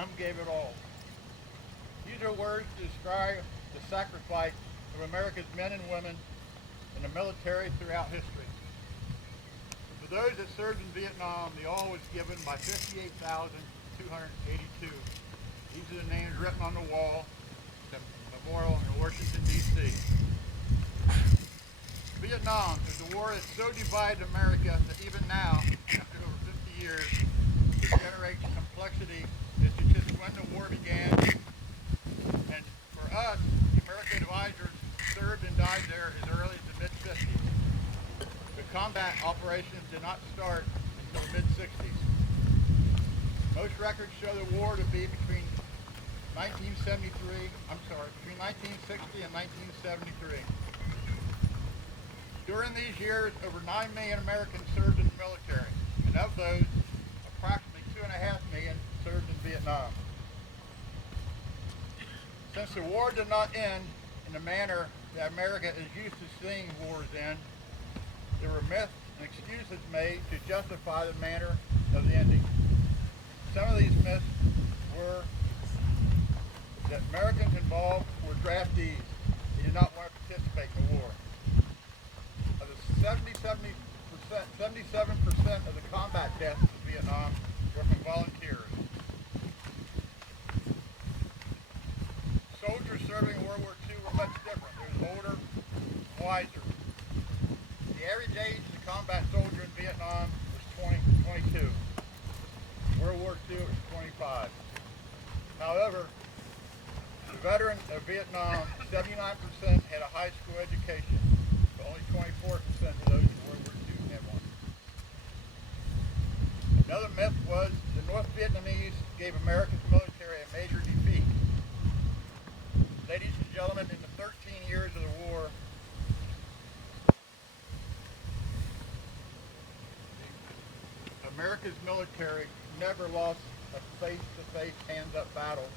some gave it all. These are words to describe the sacrifice of America's men and women in the military throughout history. For those that served in Vietnam, the all was given by 58,282. These are the names written on the wall, the memorial in Washington, D.C. Vietnam is a war that so divided America that even now, after over 50 years, it generates complexity as to just when the war began. And for us, the American advisors served and died there as early as the mid-50s. The combat operations did not start until the mid-60s. Most records show the war to be between 1960 and 1973. During these years, over 9 million Americans served in the military, and of those, approximately 2.5 million served in Vietnam. Since the war did not end in the manner that America is used to seeing wars end, there were myths and excuses made to justify the manner of the ending. Some of these myths were that Americans involved were draftees. They did not want to participate in the war. Of the 77% of the combat deaths in Vietnam were from volunteers. Soldiers serving in World War II were much different. They were older, wiser. The average age of the combat soldier in Vietnam was 22. World War II was 25. However, the veterans of Vietnam, 79% had a high school education, but only 24% of those in World War II had one. Another myth was the North Vietnamese gave America's military a major defeat. Ladies and gentlemen, in the 13 years of the war, America's military never lost a face-to-face, hands-up battle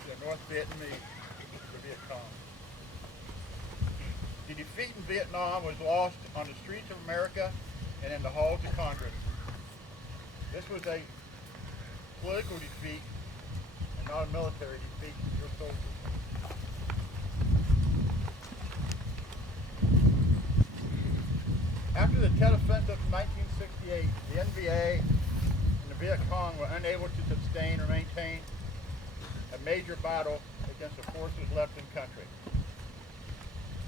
to the North Vietnamese, the Viet Cong. The defeat in Vietnam was lost on the streets of America and in the halls of Congress. This was a political defeat and not a military defeat for soldiers. After the Tet Offensive in 1968, the NVA and the Viet Cong were unable to sustain or maintain a major battle against the forces left in country.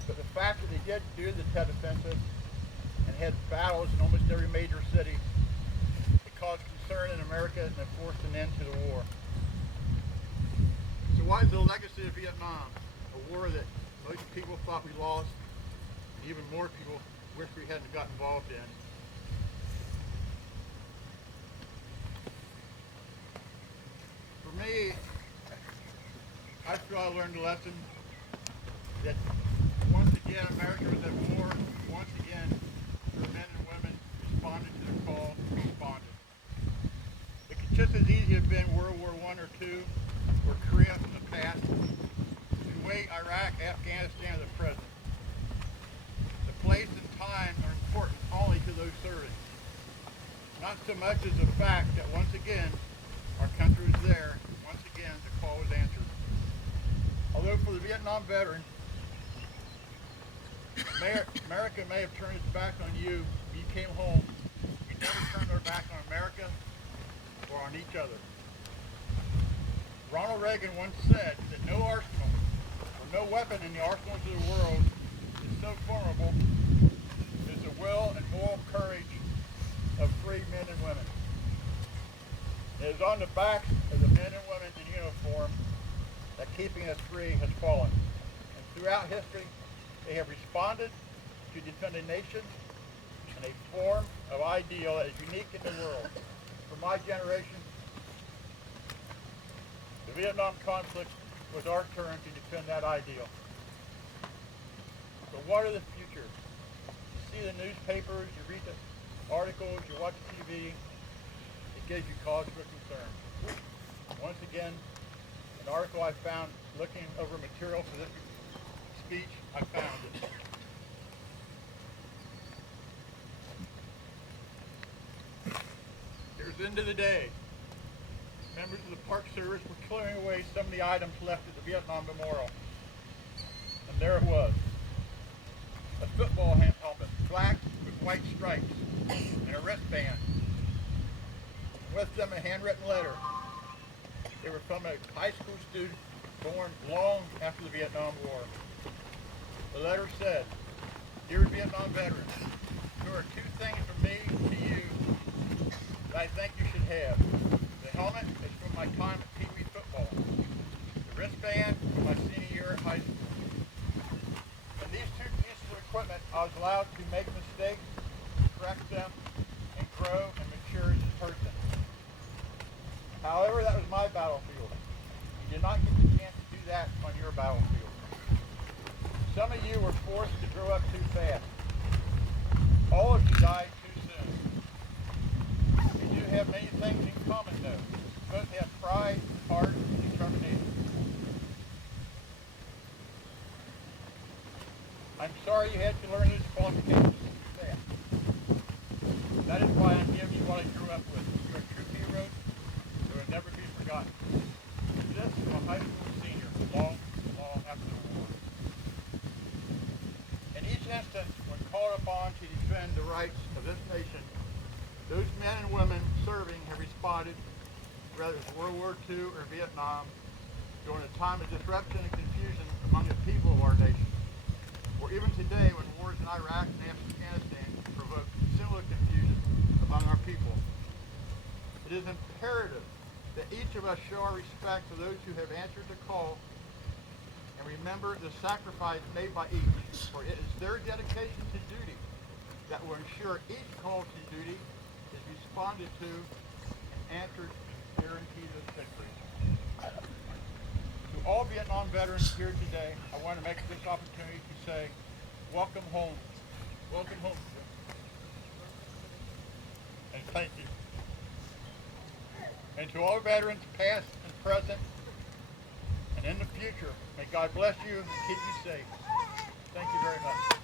But the fact that they did do the Tet Offensive and had battles in almost every major city, it caused concern in America and it forced an end to the war. So what is the legacy of Vietnam? A war that most people thought we lost, and even more people wish we hadn't got involved in. For me, I feel I learned a lesson that once again America was at war. Once again, the men and women responded to the call and responded. It could just as easily have been World War I or II or Korea from the past, Kuwait, Iraq, Afghanistan, or the present. The place and time are important only to those serving. Not so much as the fact that once again our country was there, once again the call was answered. Although for the Vietnam veteran, America may have turned its back on you when you came home, we never turned our back on America or on each other. Ronald Reagan once said that no arsenal or no weapon in the arsenals of the world is so formidable as the will and moral courage of free men and women. It is on the backs of the men and women in uniform that keeping us free has fallen. And throughout history, they have responded to defend a nation in a form of ideal that is unique in the world. For my generation, the Vietnam conflict was our turn to defend that ideal. So what are the future? You see the newspapers, you read the articles, you watch TV, it gives you cause for concern. Once again, an article I found looking over material for this speech, I found it. Here's the end of the day. members of the Park Service were clearing away some of the items left at the Vietnam Memorial. And there it was. A football helmet, black with white stripes, and a wristband. With them a handwritten letter. They were from a high school student born long after the Vietnam War. The letter said, "Dear Vietnam veterans, there are two things from me to you that I think you should have. The helmet is from my time at Pee Wee football. The wristband from my senior year at high school. In these two pieces of equipment, I was allowed to make mistakes, correct them, and grow and mature as a person. However, that was my battlefield. You did not get the chance to do that on your battlefield. Some of you were forced to grow up too fast. All of you died too soon. You do have many things in common, though. You both have pride, heart, and determination. I'm sorry you had to learn these qualifications too fast. That is why I'm giving you what I grew up with. You're a true hero who will never be forgotten. This from a high school senior, long after the war. In each instance, when called upon to defend the rights of this nation, those men and women serving have responded, whether it's World War II or Vietnam, during a time of disruption and confusion among the people of our nation, or even today when wars in Iraq and Afghanistan provoke similar confusion among our people. It is imperative that each of us show our respect to those who have answered the call and remember the sacrifice made by each, for it is their dedication to duty that will ensure each call to duty is responded to and answered to guarantee this victory. To all Vietnam veterans here today, I want to make this opportunity to say, welcome home. Welcome home. And thank you. And to all veterans, past and present, and in the future, may God bless you and keep you safe. Thank you very much.